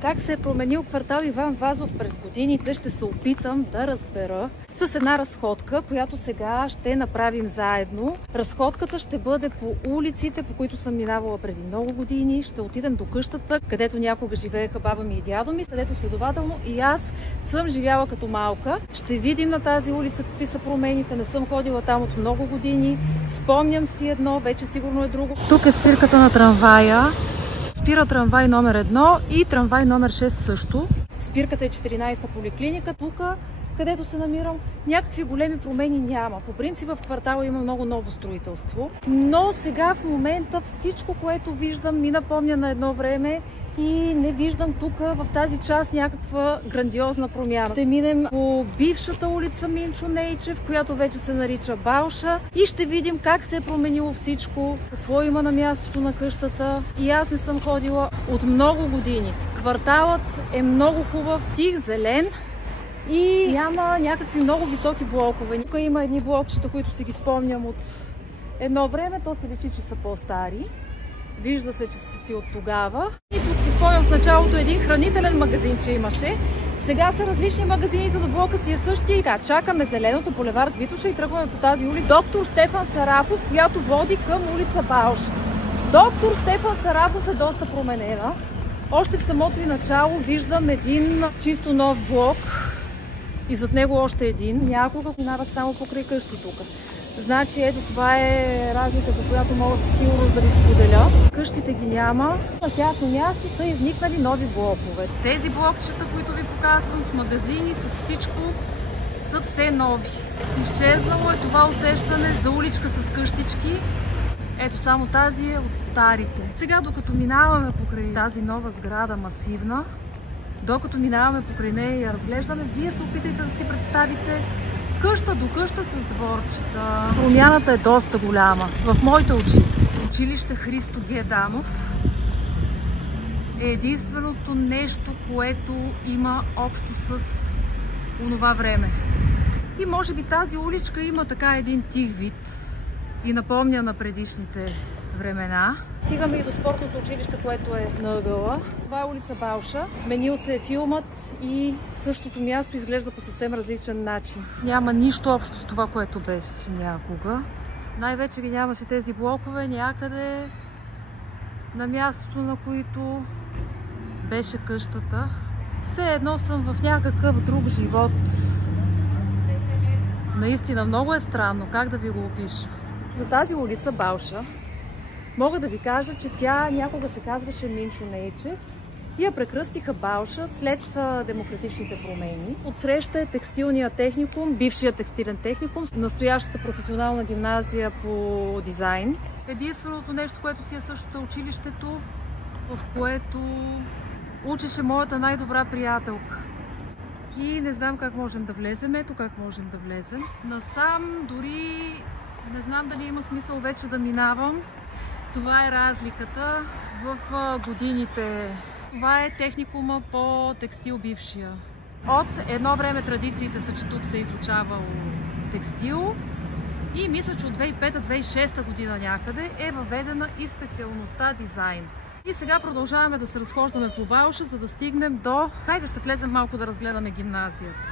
как се е променил квартал Иван Вазов през годините, ще се опитам да разбера с една разходка, която сега ще направим заедно. Разходката ще бъде по улиците, по които съм минавала преди много години. Ще отидем до къщата, където някога живееха баба ми и дядо ми, където следователно и аз съм живяла като малка. Ще видим на тази улица какви са промените. Не съм ходила там от много години. Спомням си едно, вече сигурно е друго. Тук е спирката на трамвая. Спира трамвай номер 1 и трамвай номер 6 също. Спирката е 14-та поликлиника. Тук, където се намирам, някакви големи промени няма. По принцип в квартала има много ново строителство. Но сега в момента всичко, което виждам, ми напомня на едно време и не виждам тук в тази част някаква грандиозна промяна. Ще минем по бившата улица Минчо Нейчев, която вече се нарича Балша, и ще видим как се е променило всичко, какво има на мястото на къщата. И аз не съм ходила от много години. Кварталът е много хубав, тих, зелен и няма някакви много високи блокове. Тук има едни блокчета, които си ги спомням от едно време, то се личи, че са по-стари. Вижда се, че са си от тогава. И тук си спомням в началото един хранителен магазин, че имаше. Сега са различни магазините, до блока си е същия. И така, чакаме зеленото, булевард Витоша, и тръгваме по тази улица. Доктор Стефан Сарафов, която води към улица Балша. Доктор Стефан Сарафов е доста променена. Още в самото и начало виждам един чисто нов блок и зад него още един. Някога минавах само покрай къщи тук. Значи ето това е разлика, за която мога със сигурност да ви споделя. Къщите ги няма. На тяхно място са изникнали нови блокове. Тези блокчета, които ви показвам с магазини, с всичко, са все нови. Изчезнало е това усещане за уличка с къщички. Ето само тази е от старите. Сега докато минаваме покрай тази нова сграда, масивна, докато минаваме покрай нея и я разглеждаме, вие се опитайте да си представите къща до къща с дворчета. Промяната е доста голяма. В моите очи училище Христо Г. Данов е единственото нещо, което има общо с онова време. И може би тази уличка има така един тих вид и напомня на предишните времена. Стигаме и до спортното училище, което е на ъгъла. Това е улица Балша. Сменил се е филмът и същото място изглежда по съвсем различен начин. Няма нищо общо с това, което беше някога. Най-вече ги нямаше тези блокове някъде на мястото, на които беше къщата. Все едно съм в някакъв друг живот. Наистина много е странно, как да ви го опиша. За тази улица Балша мога да ви кажа, че тя някога се казваше Минчо Нейчев и я прекръстиха Балша след демократичните промени. Отсреща е текстилния техникум, бившия текстилен техникум, настоящата професионална гимназия по дизайн. Единственото нещо, което си е същото е училището, в което учеше моята най-добра приятелка. И не знам как можем да влезем. Ето как можем да влезем. Насам дори не знам дали има смисъл вече да минавам. Това е разликата в годините. Това е техникума по текстил бившия. От едно време традициите са, че тук се е изучавал текстил и мисля, че от 2005-2006 година някъде е въведена и специалността дизайн. И сега продължаваме да се разхождаме по Балша, за да стигнем до... Хайде да влезем малко да разгледаме гимназията.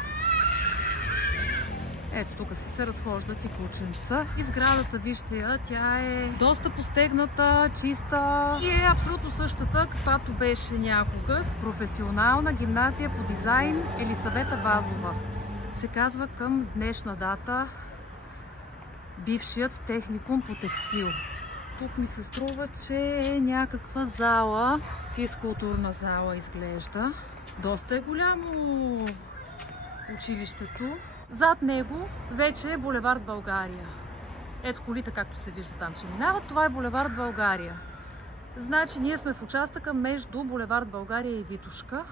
Ето тук се разхождат и кученца. И сградата, вижте я, тя е доста постегната, чиста и е абсолютно същата, каквато беше някога. Професионална гимназия по дизайн Елисавета Вазова. Се казва към днешна дата бившият техникум по текстил. Тук ми се струва, че е някаква зала, физкултурна зала изглежда. Доста е голямо училището. Зад него вече е булевард България. Ето колите, както се вижда там, че минават. Това е булевард България. Значи ние сме в участъка между булевард България и Витошка.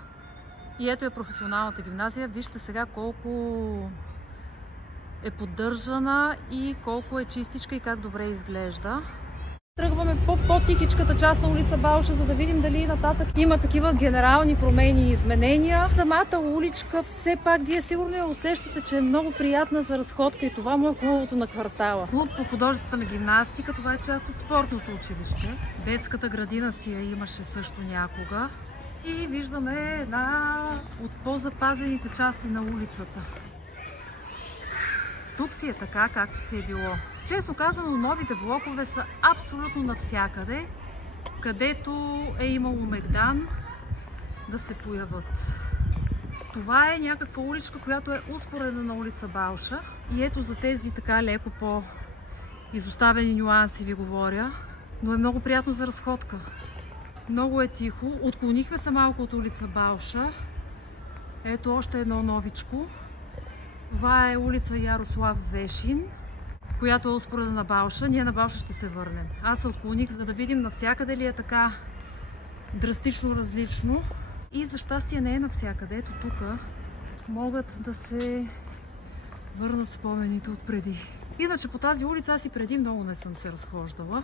И ето е професионалната гимназия. Вижте сега колко е поддържана и колко е чистичка и как добре изглежда. Тръгваме по по-тихичката част на улица Балша, за да видим дали нататък има такива генерални промени и изменения. Самата уличка, все пак, вие сигурно я усещате, че е много приятна за разходка и това му е хубавото на квартала. Клуб по художествена гимнастика, това е част от спортното училище. Детската градина си я имаше също някога. И виждаме една от по-запазените части на улицата. Тук си е така, както си е било. Честно казано, новите блокове са абсолютно навсякъде, където е имало мегдан да се появят. Това е някаква уличка, която е успоредна на улица Балша. И ето за тези така леко по-изоставени нюанси ви говоря, но е много приятно за разходка. Много е тихо. Отклонихме се малко от улица Балша. Ето още едно новичко. Това е улица Ярослав Вешин, която е успоредна на Балша. Ние на Балша ще се върнем. Аз се отклоних, за да видим навсякъде ли е така драстично различно. И за щастие не е навсякъде. Ето тук могат да се върнат спомените от преди. Иначе по тази улица аз и преди много не съм се разхождала.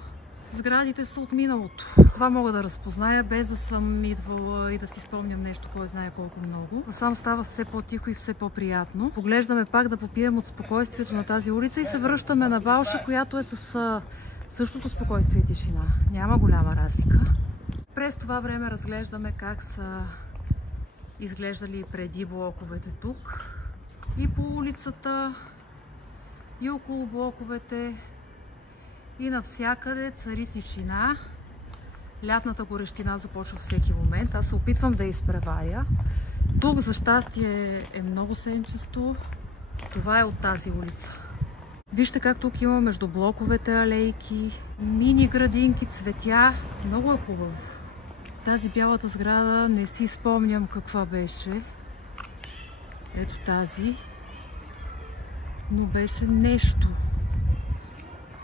Сградите са от миналото. Това мога да разпозная, без да съм идвала и да си спомням нещо, кой знае колко много. Сам става все по-тихо и все по-приятно. Поглеждаме пак да попием от спокойствието на тази улица и се връщаме на Балша, която е с същото спокойствие и тишина. Няма голяма разлика. През това време разглеждаме как са изглеждали преди блоковете тук. И по улицата, и около блоковете. И навсякъде цари тишина. Лятната горещина започва всеки момент. Аз се опитвам да изпреваря. Тук за щастие е много сенчесто. Това е от тази улица. Вижте как тук има между блоковете алейки, мини градинки, цветя. Много е хубаво. Тази бялата сграда не си спомням каква беше. Ето тази. Но беше нещо.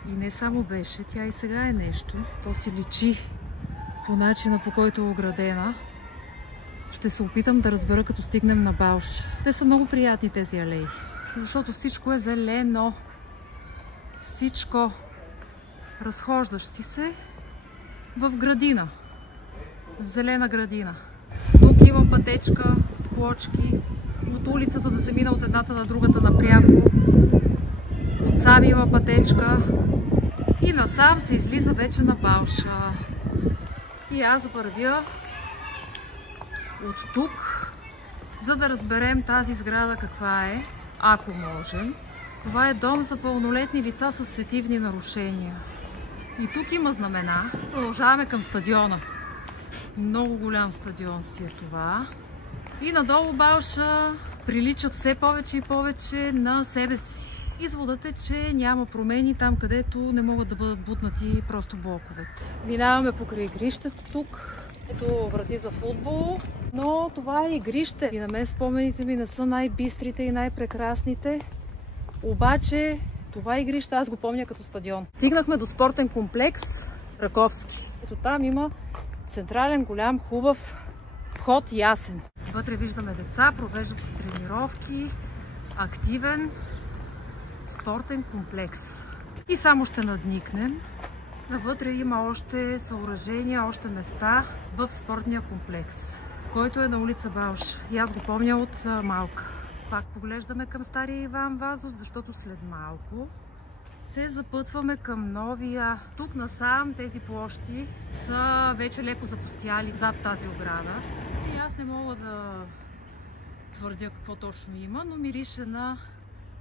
И не само беше, тя и сега е нещо. То си личи по начина, по който е оградена. Ще се опитам да разбера, като стигнем на Балша. Те са много приятни тези алеи, защото всичко е зелено. Всичко. Разхождаш си се в градина. В зелена градина. Тук има пътечка с плочки. От улицата да се мина от едната на другата напряко. Отсам има пътечка. И насам се излиза вече на Балша. И аз вървя от тук, за да разберем тази сграда каква е, ако можем. Това е дом за пълнолетни лица с сетивни нарушения. И тук има знамена. Продължаваме към стадиона. Много голям стадион си е това. И надолу Балша прилича все повече и повече на себе си. Изводът е, че няма промени там, където не могат да бъдат бутнати просто блоковете. Минаваме покрай игрището тук. Ето врати за футбол, но това е игрище. И на мен спомените ми не са най-бистрите и най-прекрасните. Обаче това игрище аз го помня като стадион. Стигнахме до спортен комплекс Раковски. Ето там има централен, голям, хубав вход, ясен. Вътре виждаме деца, провеждат се тренировки, активен спортен комплекс. И само ще надникнем. Навътре има още съоръжения, още места в спортния комплекс, който е на улица Балша. И аз го помня от малка. Пак поглеждаме към стария Иван Вазов, защото след малко се запътваме към новия. Тук насам тези площи са вече леко запустяли зад тази ограда. И аз не мога да твърдя какво точно има, но мирише на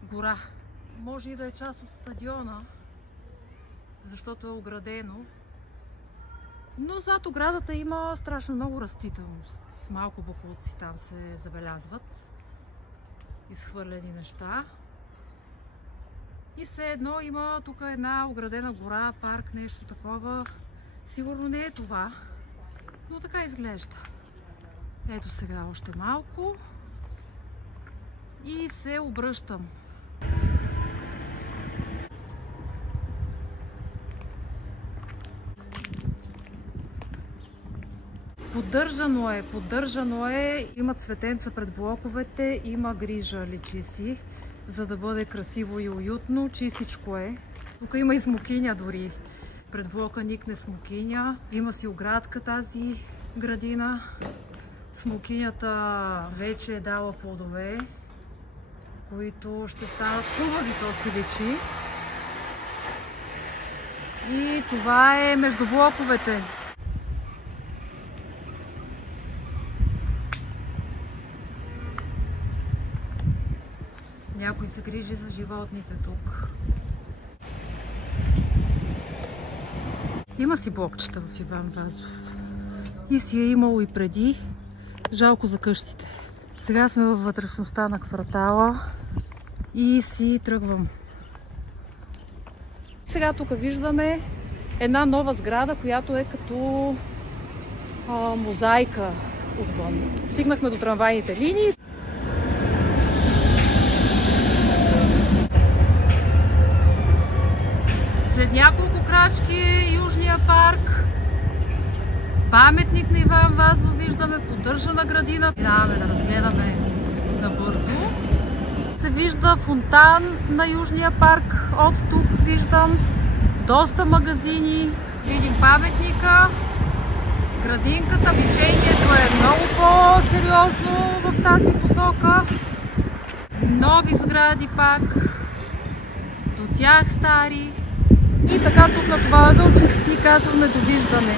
гора. Може и да е част от стадиона, защото е оградено. Но зад оградата има страшно много растителност. Малко боклуци там се забелязват. Изхвърлени неща. И все едно има тук една оградена гора, парк, нещо такова. Сигурно не е това, но така изглежда. Ето сега още малко. И се обръщам. Поддържано е, има цветенца пред блоковете, има грижа, личи си, за да бъде красиво и уютно, чистичко е. Тук има и смокиня дори, пред блока никне смокиня, има си оградка тази градина. Смокинята вече е дала плодове, които ще станат хубави, то си личи. И това е между блоковете. Някой се грижи за животните тук. Има си блокчета в Иван Вазов. И си е имало и преди. Жалко за къщите. Сега сме във вътрешността на квартала и си тръгвам. Сега тук виждаме една нова сграда, която е като мозайка отвън. Стигнахме до трамвайните линии. След няколко крачки е Южния парк. Паметник на Иван Вазов виждаме, поддържана градина. Минаваме да разгледаме набързо. Се вижда фонтан на Южния парк. От тук виждам доста магазини. Видим паметника. Градинката, движението е много по-сериозно в тази посока. Нови сгради пак. До тях стари. И така тук на това ъгълче си казваме довиждане.